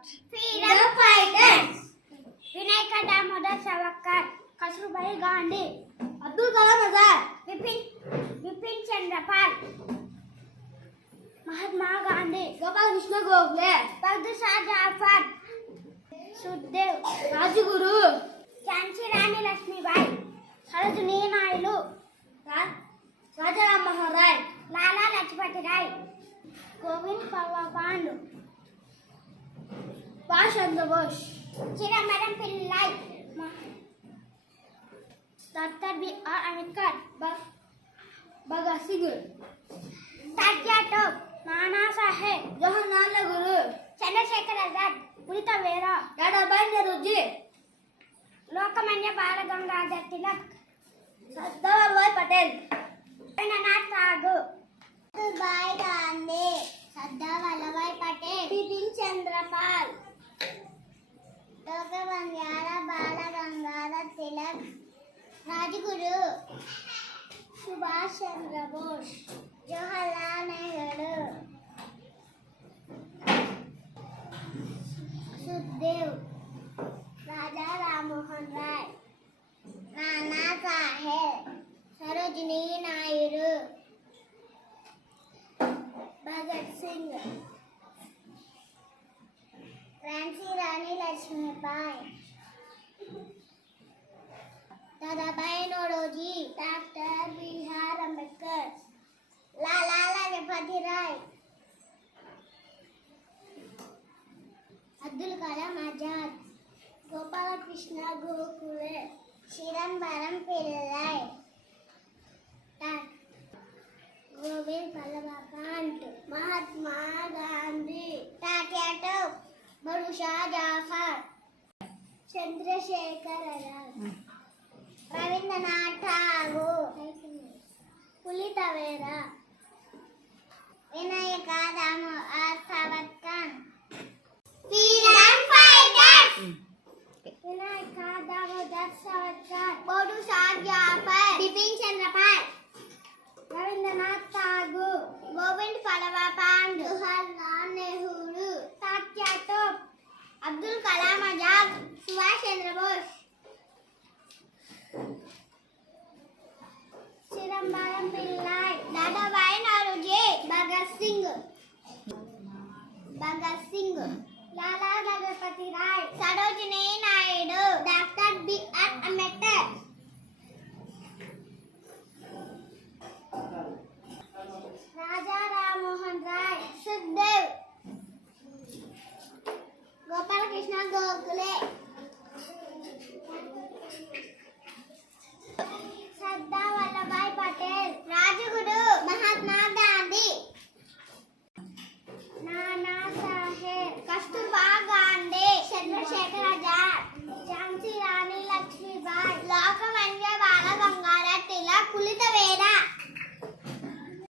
Freedom fighters. Vinayak Damodar Savarkar, Kasturba Gandhi, Abdul Kalam Azad, Vipin Chandra Pal, Mahatma Gandhi, Gopal Krishna Gokhale, Bahadur Shah Zafar, Sukhdev, Rajguru, Jhansi रानी Lakshmibai, Sarojini Naidu, Raja Rammohan Roy, Lala Lajpat Rai, Govind Pandu, Subhash Chandra Bose, Chidambaram Pillai, doctor B.R. Ambedkar, Bhagat Singh, Tatya टोप, नाना साहेब, जवाहरलाल नेहरू, चंद्रशेखर आजाद, पुनीता vera, Dadabhai Naoroji, Lokmanya बाल गंगाधर तिलक, सरदार वल्लभभाई पटेल, रवींद्रनाथ टैगोर, कस्तूरबा गांधी, सरदार वल्लभभाई पटेल, बिपिन चंद्र पाल, लोकमान्य बाल गंगाधर तिलक, राजगुरु, सुभाष चंद्र बोस, जवाहरलाल नेहरू, सुखदेव, राजा राममोहन राय, नाना साहेब, सरोजिनी नायडू, भगत सिंह, झांसी रानी लक्ष्मीबाई, दादाभाई नौरोजी, डॉक्टर B.R. अम्बेडकर, लाला लजपत राय, अब्दुल कलाम आजाद, गोपाल कृष्ण गोखले, चिदंबरम पिल्लाई, गोविंद पांडु, महात्मा गांधी, तात्या टोप, बहादुर शाह जफर, चंद्रशेखर आजाद, रवींद्रनाथ टैगोर, पुनीता वेरा, विनायक दामोदर सावरकर,